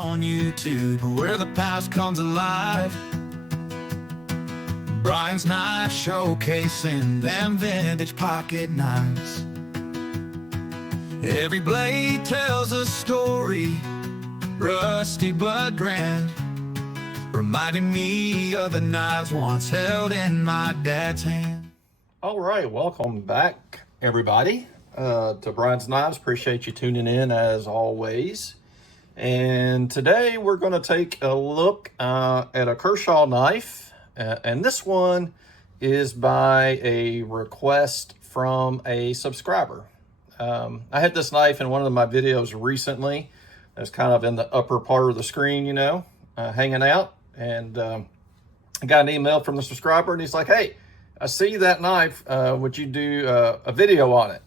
on YouTube, where the past comes alive. Brian's Knife showcasing them vintage pocket knives. Every blade tells a story, rusty but grand, reminding me of the knives once held in my dad's hand. All right, welcome back, everybody, to Brian's Knives. Appreciate you tuning in as always. And today we're going to take a look at a Kershaw knife, and this one is by a request from a subscriber. I had this knife in one of my videos recently. It's kind of in the upper part of the screen, you know, hanging out. And I got an email from the subscriber, and he's like, "Hey, I see that knife. Would you do a video on it?"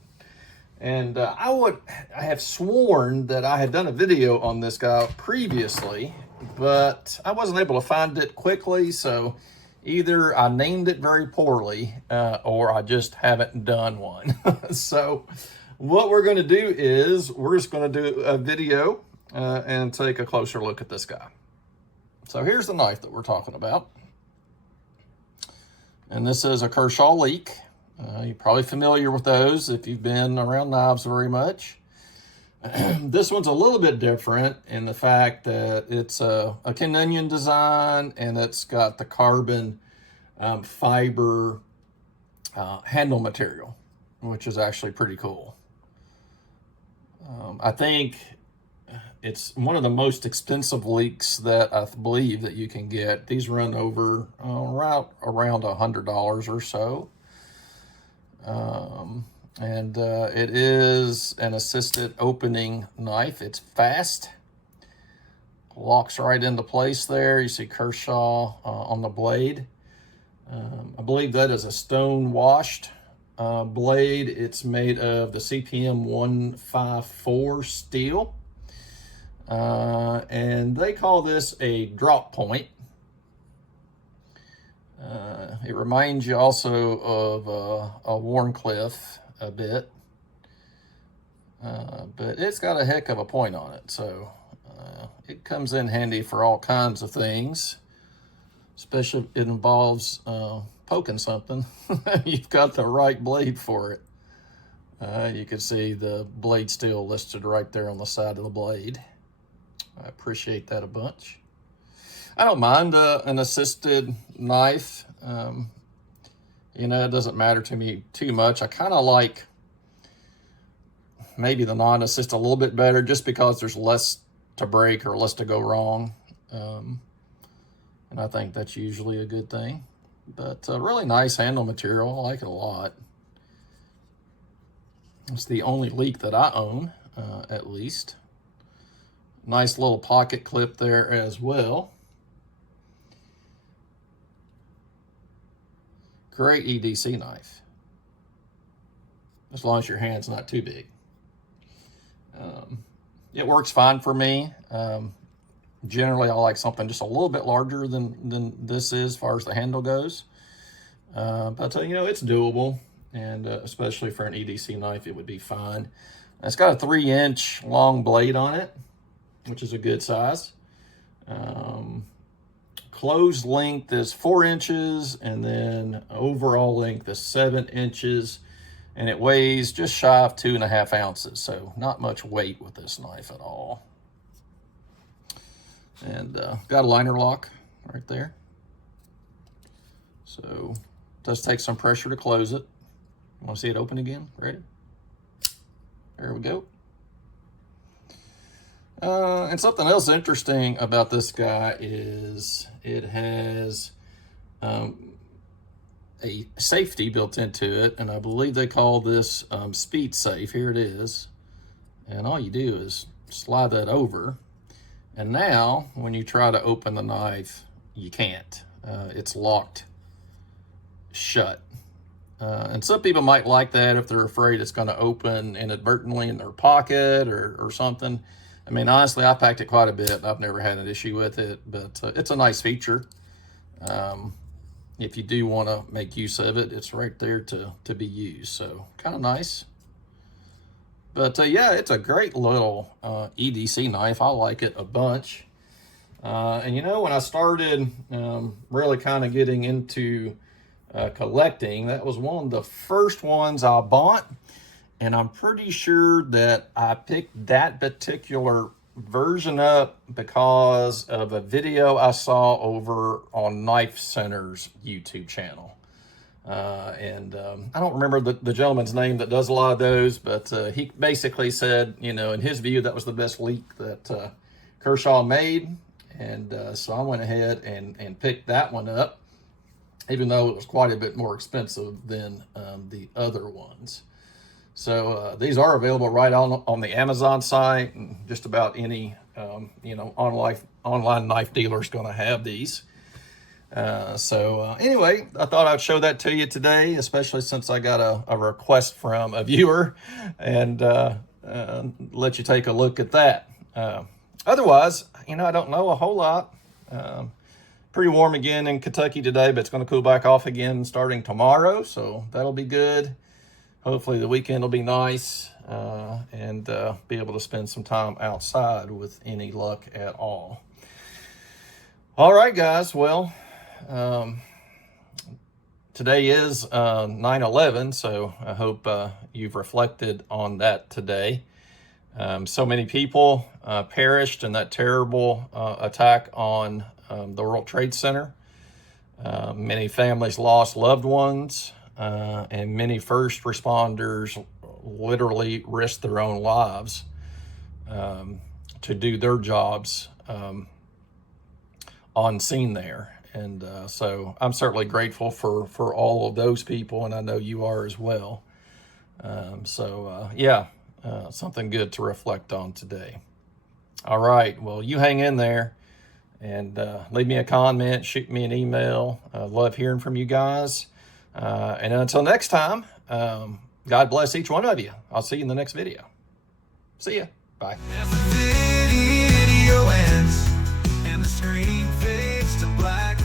And I have sworn that I had done a video on this guy previously, but I wasn't able to find it quickly. So either I named it very poorly or I just haven't done one. So what we're going to do is we're just going to do a video and take a closer look at this guy. So here's the knife that we're talking about. And this is a Kershaw Leek. You're probably familiar with those if you've been around knives very much. This one's a little bit different in the fact that it's a caninion design, and it's got the carbon fiber handle material, which is actually pretty cool. I think it's one of the most expensive leeks that I believe that you can get. These run over around $100 or so. It is an assisted opening knife. It's fast, locks right into place there. You see Kershaw on the blade. I believe that is a stone washed blade. It's made of the CPM 154 steel. And they call this a drop point. It reminds you also of a Warncliffe a bit, but it's got a heck of a point on it, so it comes in handy for all kinds of things, especially if it involves poking something. You've got the right blade for it. You can see the blade steel listed right there on the side of the blade. I appreciate that a bunch. I don't mind an assisted knife. You know, it doesn't matter to me too much. I kind of like maybe the non-assist a little bit better just because there's less to break or less to go wrong. And I think that's usually a good thing. But really nice handle material. I like it a lot. It's the only Leek that I own, at least. Nice little pocket clip there as well. Great EDC knife, as long as your hand's not too big. It works fine for me. Generally, I like something just a little bit larger than this is as far as the handle goes. But you know, it's doable, and especially for an EDC knife, it would be fine. It's got a 3-inch long blade on it, which is a good size. Closed length is 4 inches, and then overall length is 7 inches, and it weighs just shy of 2.5 ounces, so not much weight with this knife at all. And got a liner lock right there, so it does take some pressure to close it. Want to see it open again? Ready? There we go. And something else interesting about this guy is it has a safety built into it, and I believe they call this speed safe. Here it is. And all you do is slide that over. And now, when you try to open the knife, you can't. It's locked shut. And some people might like that if they're afraid it's going to open inadvertently in their pocket or something. I mean, honestly, I packed it quite a bit. I've never had an issue with it, but it's a nice feature. If you do want to make use of it, it's right there to be used. So kind of nice. But yeah, it's a great little EDC knife. I like it a bunch. And you know, when I started really kind of getting into collecting, that was one of the first ones I bought. And I'm pretty sure that I picked that particular version up because of a video I saw over on Knife Center's YouTube channel. I don't remember the gentleman's name that does a lot of those, but he basically said, you know, in his view, that was the best leek that Kershaw made. And so I went ahead and picked that one up, even though it was quite a bit more expensive than the other ones. So these are available right on the Amazon site, and just about any you know, online knife dealer is going to have these. Anyway, I thought I'd show that to you today, especially since I got a request from a viewer, and let you take a look at that. Otherwise, you know, I don't know a whole lot. Pretty warm again in Kentucky today, but it's going to cool back off again starting tomorrow, so that'll be good. Hopefully the weekend will be nice, and be able to spend some time outside with any luck at all. All right, guys. Well, today is 9/11, so I hope you've reflected on that today. So many people perished in that terrible attack on the World Trade Center. Many families lost loved ones. And many first responders literally risked their own lives to do their jobs on scene there. And so I'm certainly grateful for all of those people, and I know you are as well. Yeah, something good to reflect on today. All right, well, you hang in there and leave me a comment, shoot me an email. Love hearing from you guys. And until next time, God bless each one of you. I'll see you in the next video. See ya. Bye. As the video ends and the screen fades to black,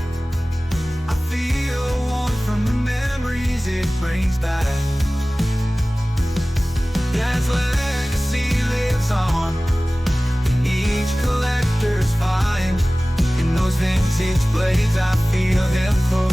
I feel warm from the memories it brings back. Dad's legacy lives on in each collector's find. In those vintage blades, I feel him pull.